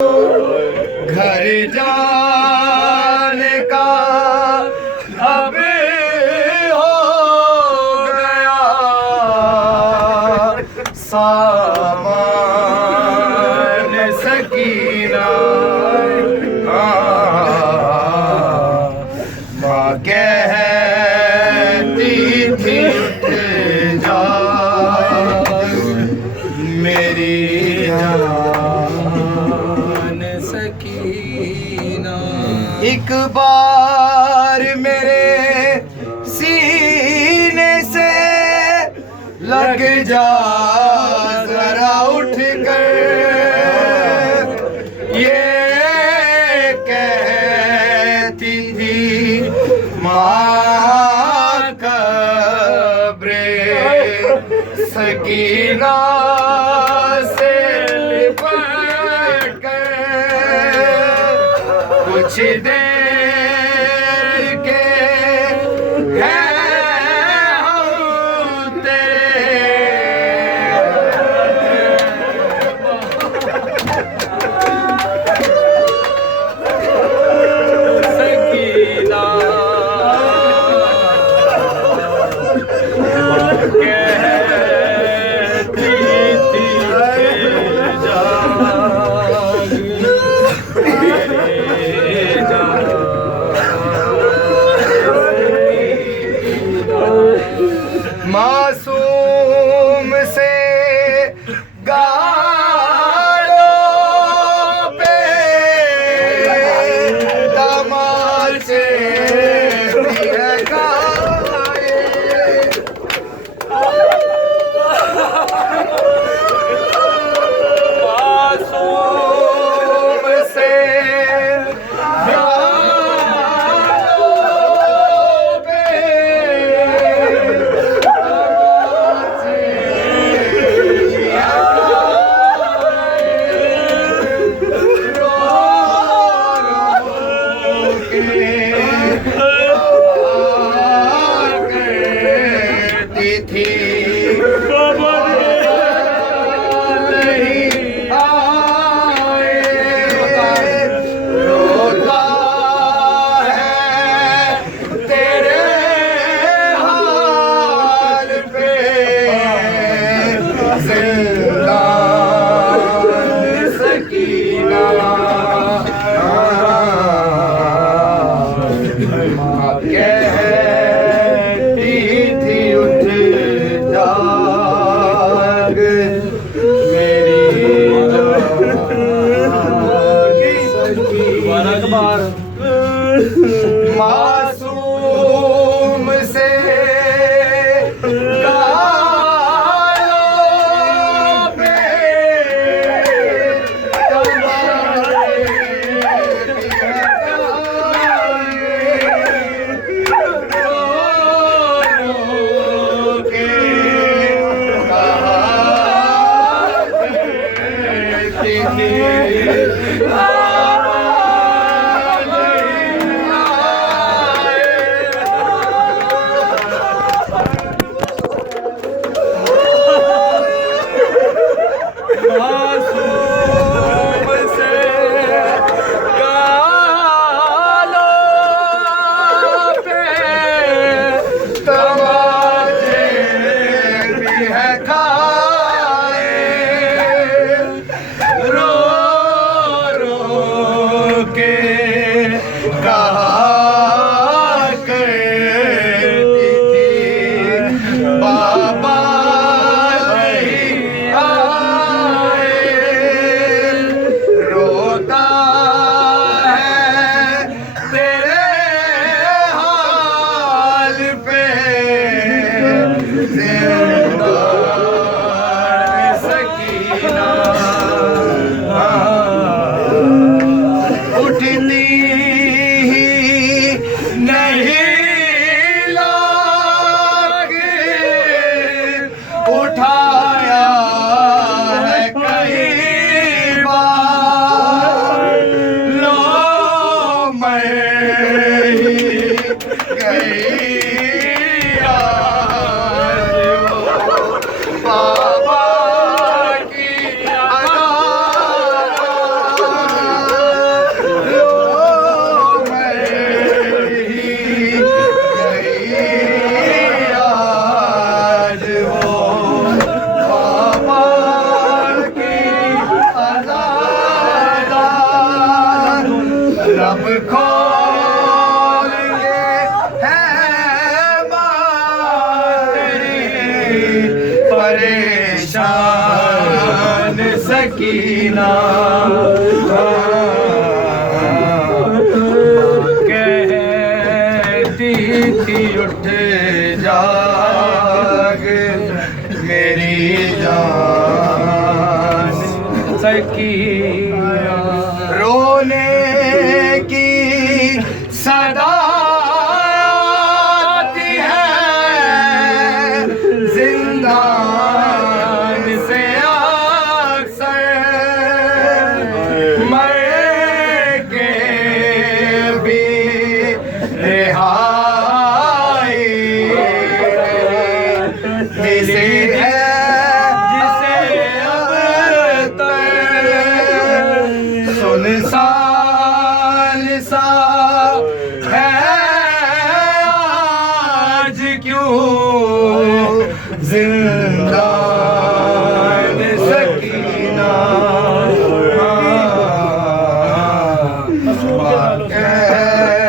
घर जाने का अब हो गया सामान सकीना। माँ कहती थी उठ जा मेरी एक बार मेरे सीने से लग जा जरा उठ कर, ये कहती थी माँ कब्रे सकीना से लिपट कर कुछ देर के हैं हम सकीना कहती थी जा मासूम से गालों पे तमाचे मासूम से कहती थी उठ जाग मेरी मासूम से गालों पे रब खोल के है तेरी परेशान सकीना कहती थी उठ जाग मेरी जान सकीना रोने की सदा आती है जिंदान से अक्सर मर के भी रिहाई जिसे है जिसे अब तक सुनसान सा है आज क्यों जिंदान सकीना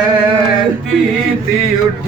कहती थी उठ